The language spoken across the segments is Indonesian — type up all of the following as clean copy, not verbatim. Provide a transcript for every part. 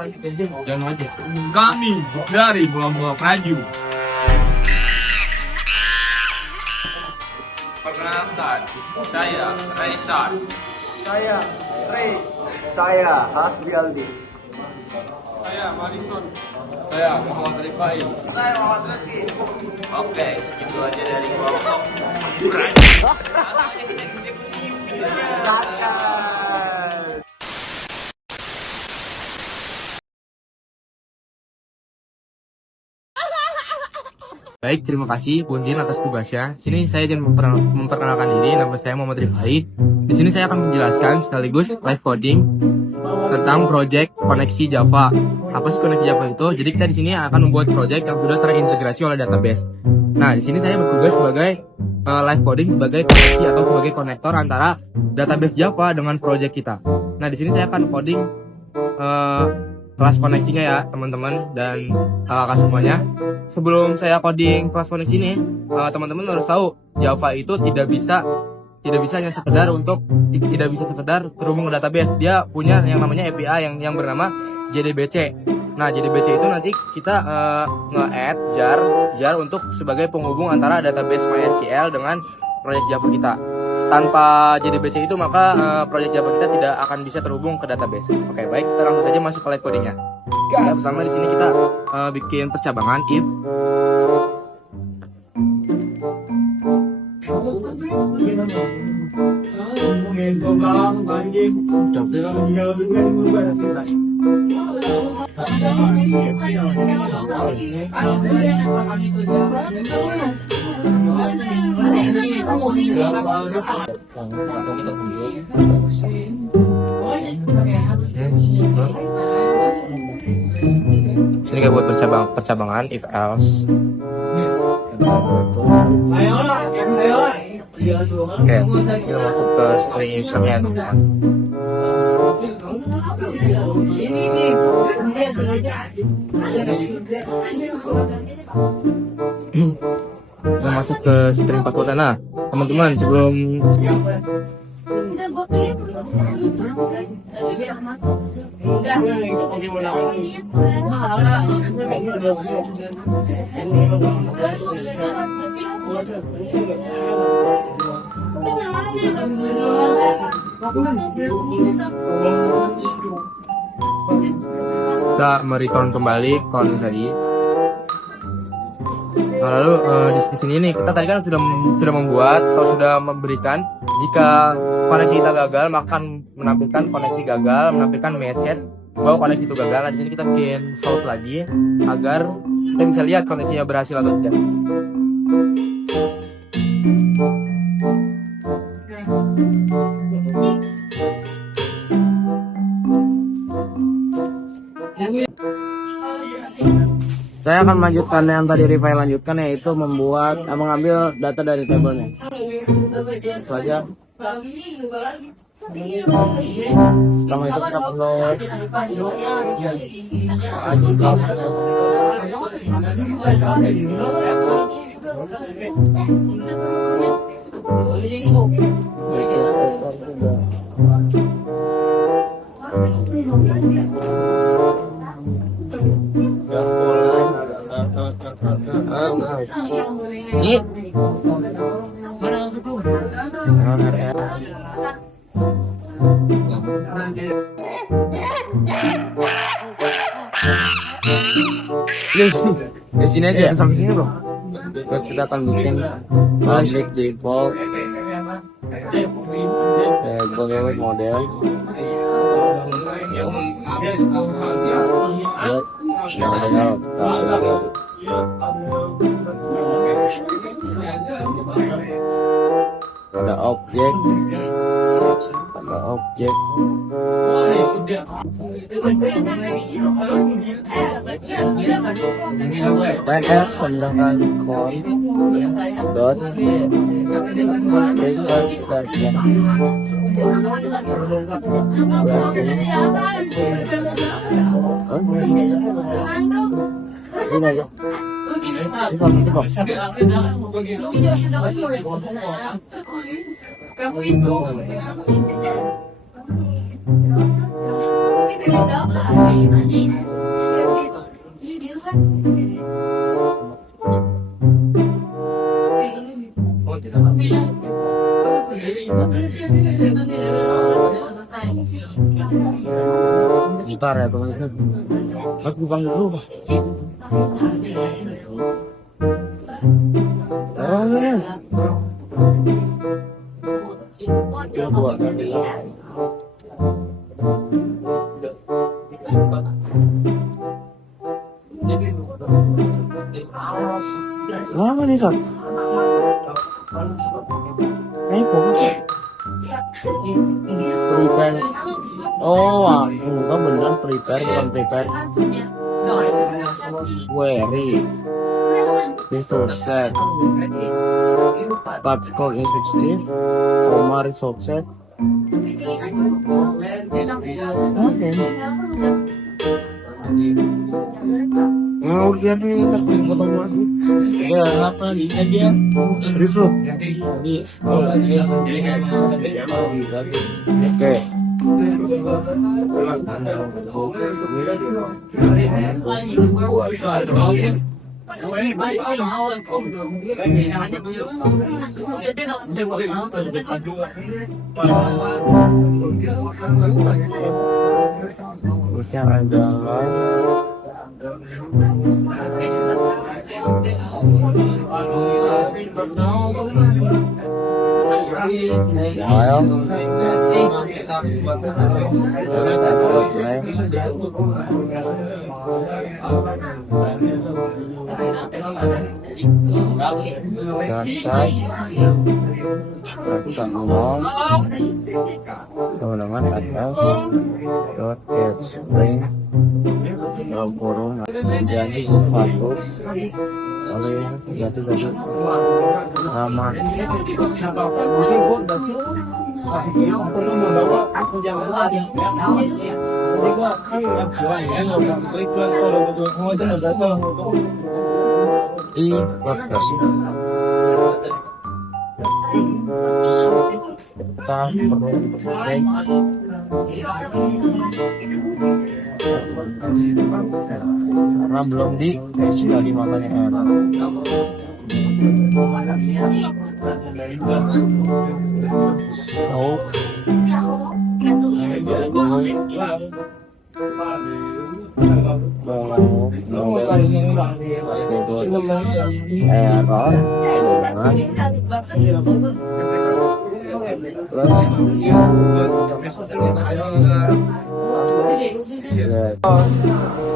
Jangan aja. Kami dari Buah-Buah Praju. Perkenalkan, saya Raisan. Saya Ray. Saya Hasbi Aldis. Saya Marison. Saya Muhammad Rifai. Saya Muhammad Rizky. Oke, segitu aja dari kelompok Praju. Gaskan. Baik, terima kasih Bundin atas tugasnya. Sini saya ingin memperkenalkan diri. Nama saya Muhammad Rifai. Di sini saya akan menjelaskan sekaligus live coding tentang project koneksi Java. Apa sih koneksi Java itu? Jadi kita di sini akan membuat project yang sudah terintegrasi oleh database. Nah, di sini saya bertugas sebagai live coding sebagai koneksi atau sebagai konektor antara database Java dengan project kita. Nah, di sini saya akan coding kelas koneksinya ya teman-teman dan kakak semuanya. Sebelum saya coding kelas koneksi ini, teman-teman harus tahu Java itu tidak bisa hanya sekedar terhubung ke database. Dia punya yang namanya API yang bernama JDBC. Nah, JDBC itu nanti kita nge-add jar untuk sebagai penghubung antara database MySQL dengan proyek Java kita. Tanpa JDBC itu maka proyek Java kita tidak akan bisa terhubung ke database. Oke, baik, kita langsung saja masuk ke live codingnya. Ya, pertama di sini kita bikin percabangan if sini kita buat percabangan if else. Oke, kita masuk ke screen usernya teman-teman. Kita masuk ke string 40. Nah, teman-teman sebelum kita mereturn kembali call tadi. Nah, lalu di sini nih kita tadi kan sudah membuat atau sudah memberikan jika koneksi kita gagal maka akan menampilkan koneksi gagal, menampilkan message bahwa koneksi itu gagal. Nah, di sini kita bikin solve lagi agar kita bisa lihat koneksinya berhasil atau tidak. Saya akan melanjutkan yang tadi Rifai lanjutkan, yaitu mengambil data dari tabelnya. Saja. Setelah itu kita upload. Di sini aja sampai sini loh. Kita akan bikin project default sebagai model. Ada objek. PS pendaftaran kon dot ini aja. Ini satu kok. Bentar ya teman-teman. Aku panggil dulu, Pak. Orangnya. Lama nih, Sat. Fokus. Prepare. Oh, enggak beneran prepare bukan prepare. Weary. Resource set. Touch score in 60. Omar resource set. Oke. Mau lihat nih tak foto mas. Ya apa dia? Riso. Oke. Jangan teman-teman atas roket spring kurung jadi satu oleh jatuh aman karena belum sudah dimakannya enak. So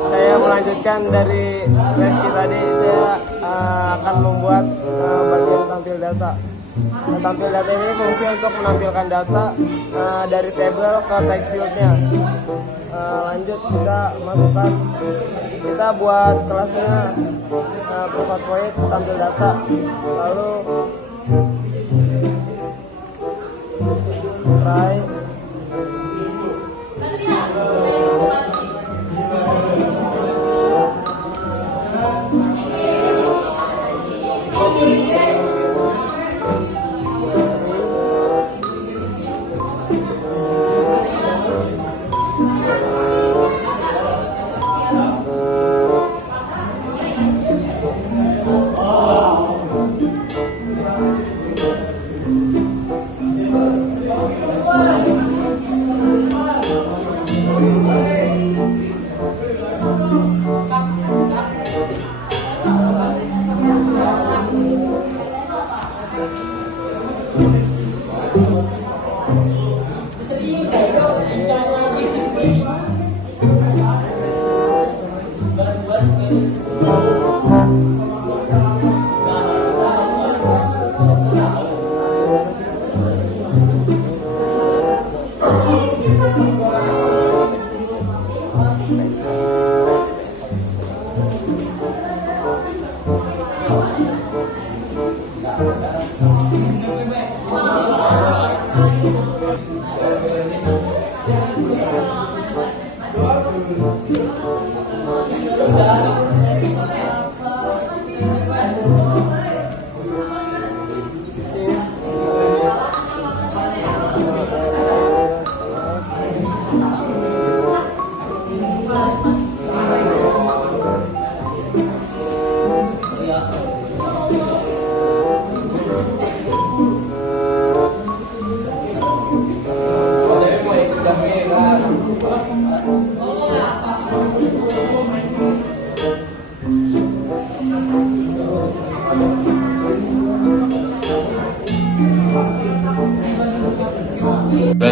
saya melanjutkan dari reski tadi. Saya akan membuat bagian tampil data. Tampil data ini fungsi untuk menampilkan data dari table ke text fieldnya. Lanjut kita masukkan, kita buat kelasnya private void tampil data, lalu try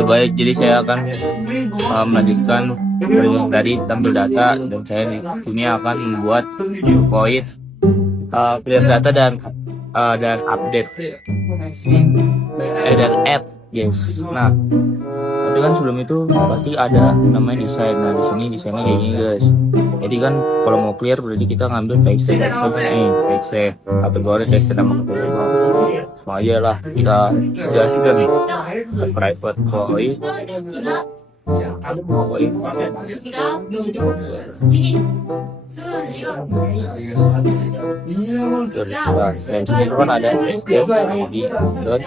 baik. Jadi saya akan melanjutkan dari tampil data, dan saya di sini akan membuat poin clear data dan update dan add, yes. Nah, tapi kan sebelum itu pasti ada namanya desain. Nah, di sini desainnya kayak gini, guys. Jadi kan kalau mau clear berarti kita ngambil text kategori text nama kategori. Semua aja lah kita jelaskan nih. Private void. Dan sini kan ada di dot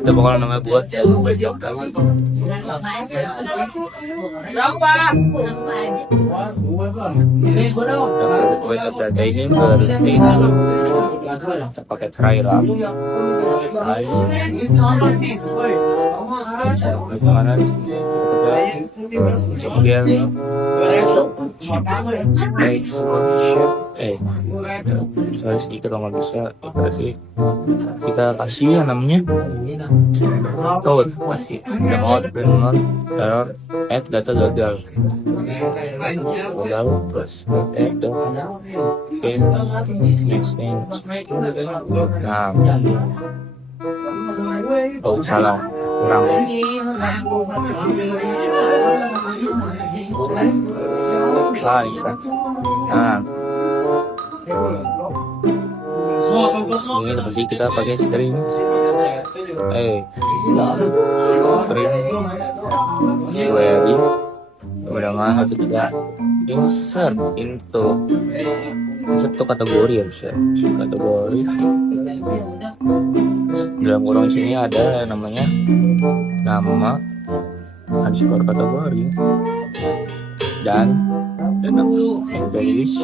kita bakal namanya buat data ini kita pakai try lah. Mana kemudian soalnya sedikit kalau nggak bisa, berarti kita kasih yang namanya code, pasti error add data gagal plus add data next. Nah, oh salah, kurang. Nah, ini nanti kita pakai string query, kemudian nanti kita insert kategori, harusnya kategori. Dalam kurung sini ada namanya nama underscore kategori dan value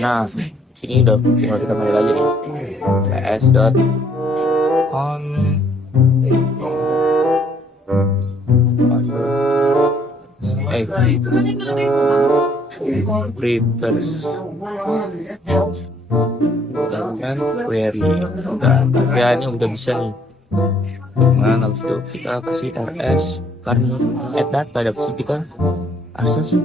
nah, sini udah tinggal kita panggil aja nih cs dot on reverse dan query. Ya, ini udah bisa nih. Nah, habis itu kita kasih rs karena add data, ada sih kita akses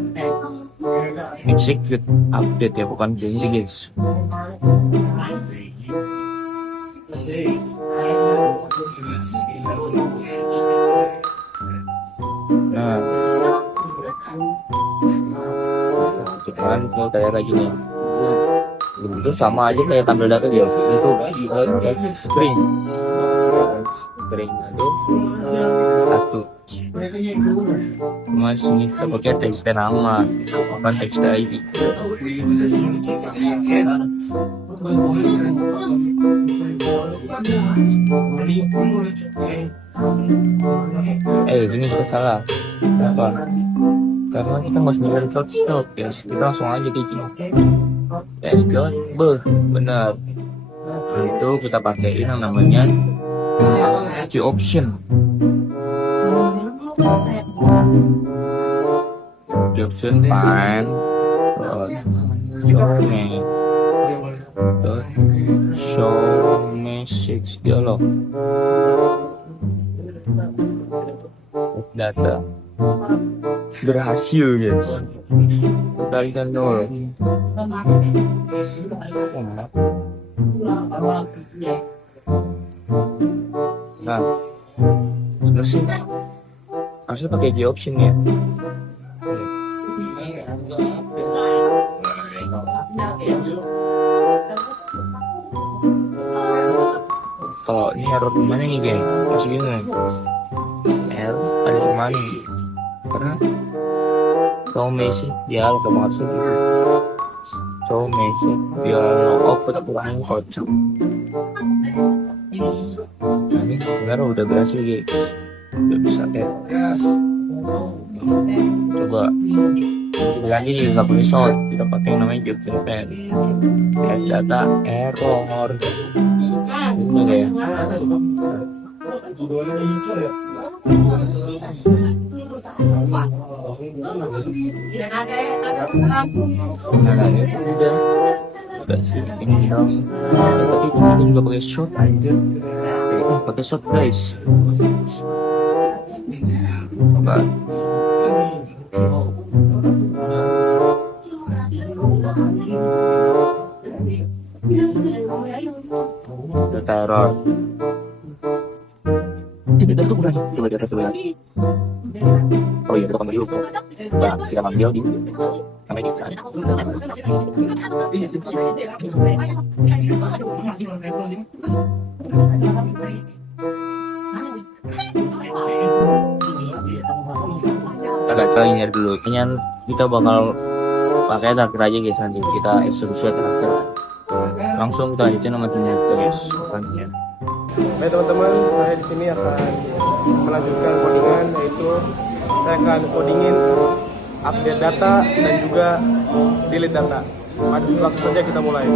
execute update ya, bukan begini guys. Nah, kan kalau kayak gini itu sama aja kayak tampil data dia itu string itu satu, masih bisa pakai teks nama bukan teks ID. Ini kita salah. Kenapa? Karena kita nggak usah nyari short ya, kita langsung aja kayak gini. Benar. Itu kita pakaiin yang namanya Q option. Q option find show message dialog data berhasil guys, tarikan 0. Nah, terus Harusnya pakai G option ya. Kalau ini error di mana nih geng? Masih bingung. Error ada di mana? Karena show message dia agak masuk. Show message dia output kurang kocok. Nah, ini benar udah berhasil guys. Udah bisa ya. Coba lagi nggak boleh short, kita pakai yang namanya Jupyter Pen. Data error. Ini ya. Udah sih ini dong. Tapi ini juga pakai short aja. Pakai short guys. Coba. Data error. Data itu bukan coba data sebenarnya. Oh iya, kita panggil dulu. Coba kita panggil di namanya di sana. Kita nyari dulu. Kita bakal pakai terakhir aja guys, nanti kita eksekusi terakhir. Langsung kita lanjutin sama timnya guys selanjutnya. Baik teman-teman, saya di sini akan melanjutkan codingan, yaitu saya akan codingin update data dan juga delete data. Langsung saja kita mulai.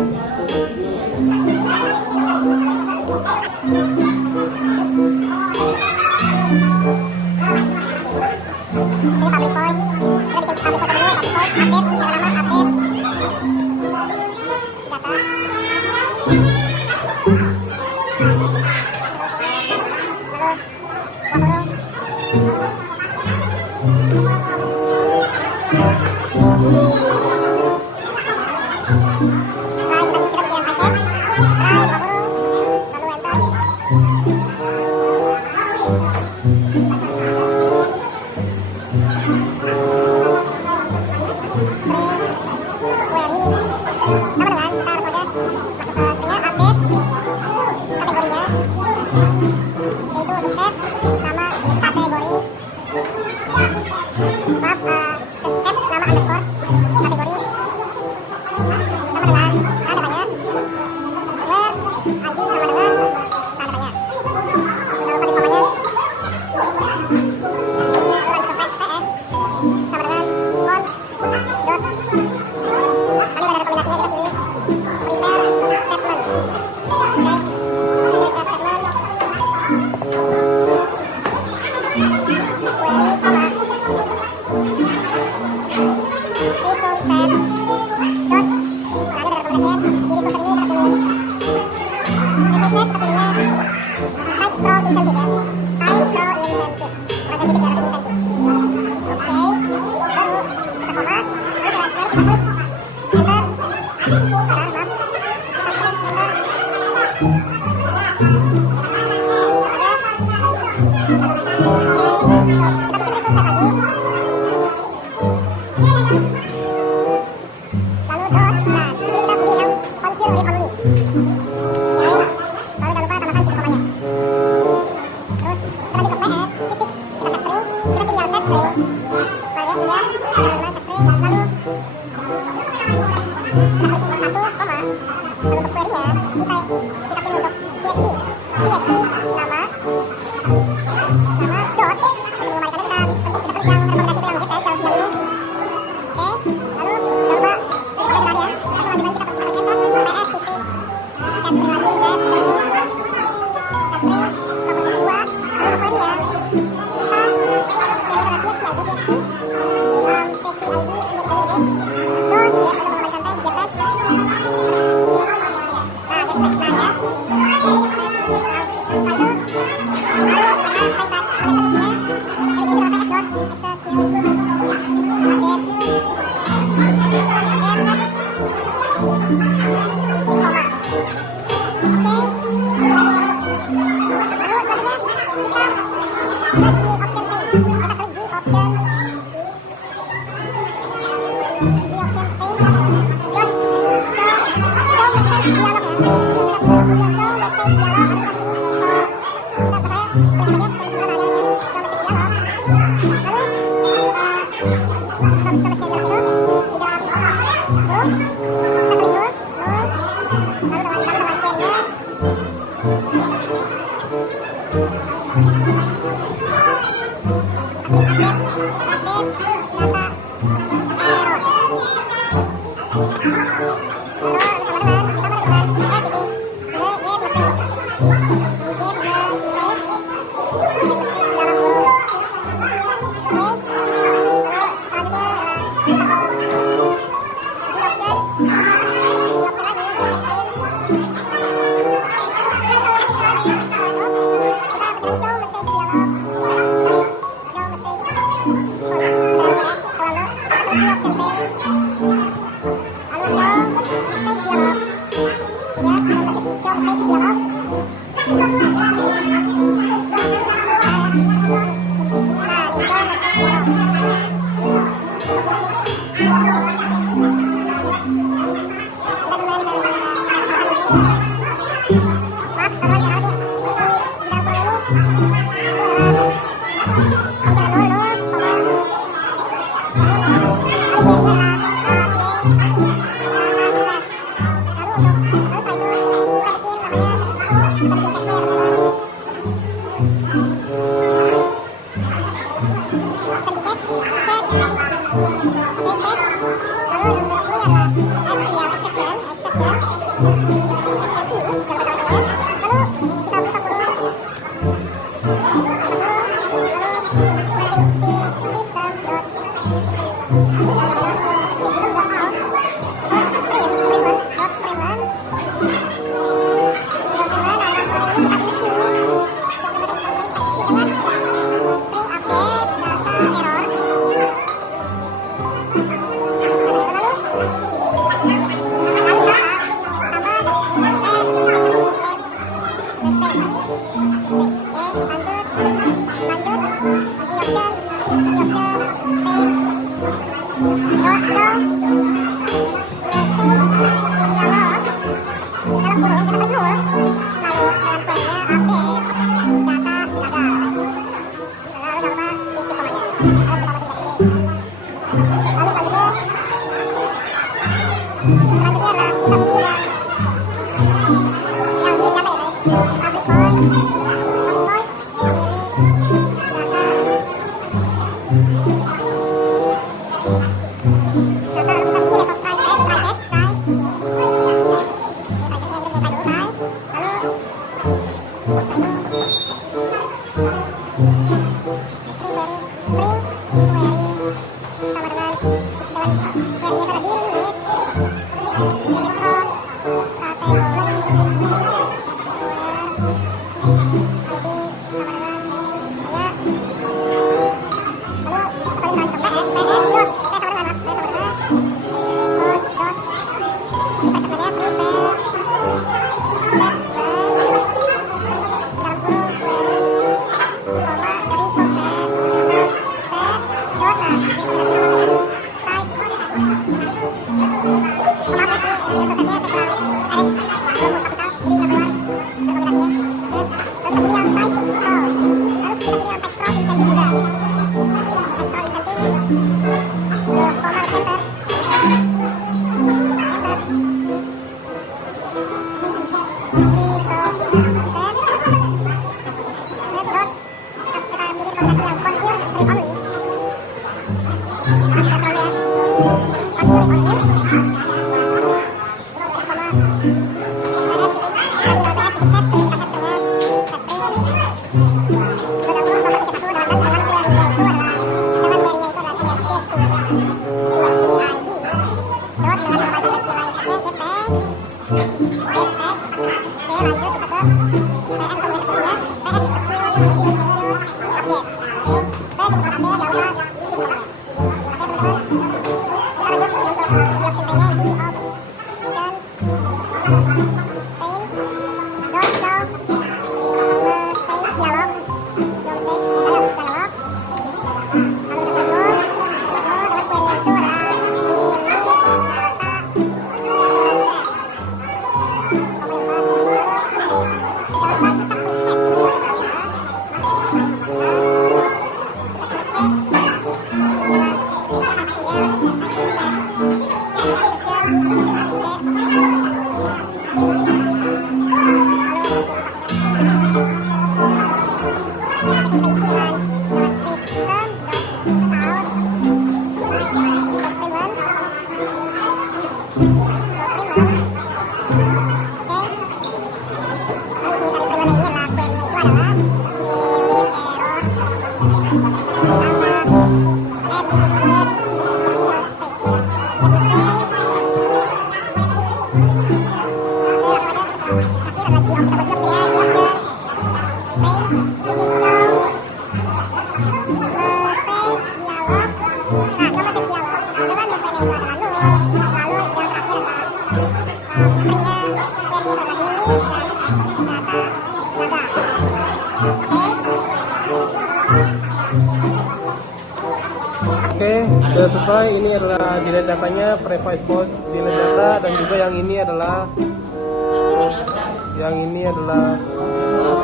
Oke, sudah selesai. Ini adalah delete datanya, private void delete data, dan juga yang ini adalah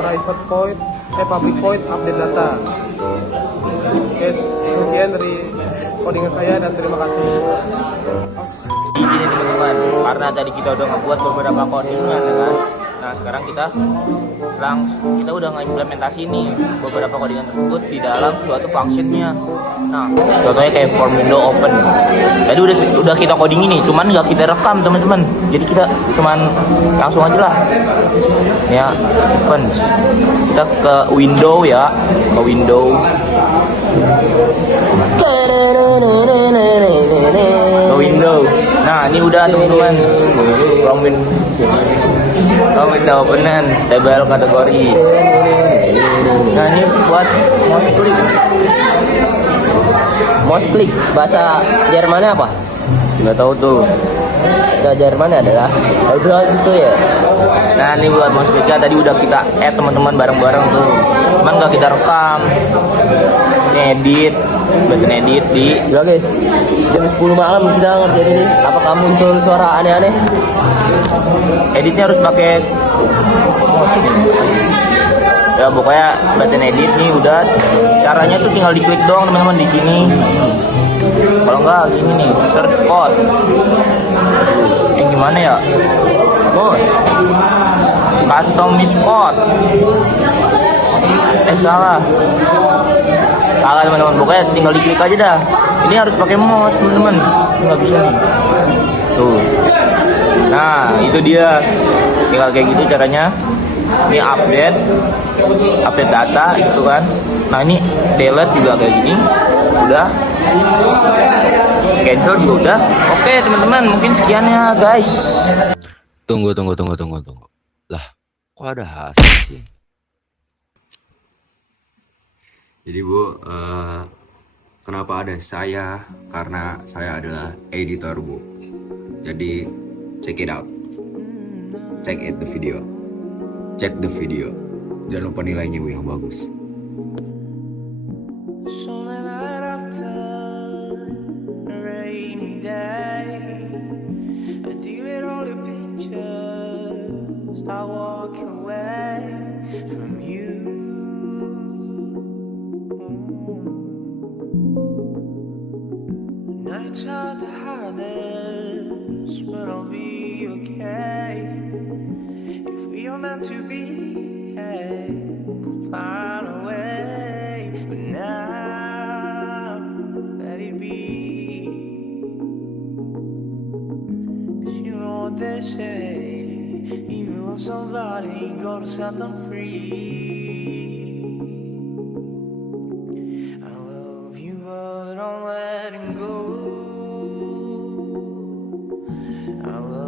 private void, public void update data. Oke, sekian dari codingan saya dan terima kasih. Gini teman-teman, karena tadi kita udah ngebuat beberapa codingan ya kan. Nah sekarang kita udah ngimplementasi nih beberapa codingan tersebut di dalam suatu functionnya. Nah contohnya kayak form window open. Tadi udah kita coding ini, cuman nggak kita rekam teman-teman. Jadi kita cuman langsung aja lah. Ya, open. Kita ke window ya, ke window. Ke window. Nah ini udah teman-teman. From window openan, tabel kategori. Nah ini buat mouse click. Bahasa Jermannya apa? Nggak tahu tuh. Bahasa Jermannya adalah browse itu ya. Nah ini buat mouse clicknya tadi udah kita add teman-teman bareng-bareng tuh. Cuman nggak kita rekam. Ini edit, button edit di. Ya guys, jam 10 malam kita ngerjain ini. Apakah muncul suara aneh-aneh? Editnya harus pakai mouse. Ya pokoknya button edit nih udah. Caranya tuh tinggal diklik doang teman-teman di sini. Kalau enggak gini nih, search spot. Gimana ya? Mouse. Custom spot. Salah teman-teman, pokoknya tinggal diklik aja dah. Ini harus pakai mouse teman-teman, nggak bisa nih tuh. Nah itu dia, tinggal kayak gitu caranya. Ini update data gitu kan. Nah ini delete juga kayak gini, udah cancel juga udah. Oke teman-teman, mungkin sekiannya guys. Tunggu. Lah, kok ada hasil sih? Jadi Bu, kenapa ada saya? Karena saya adalah editor Bu. Jadi check it out, check the video. Jangan lupa nilainya Bu yang bagus. Nights are the hardest, but I'll be okay. If we are meant to be, hey, we'll find a way. But now, let it be. 'Cause you know what they say, you love somebody, you gotta set them free. I love you, but I'm letting go. I love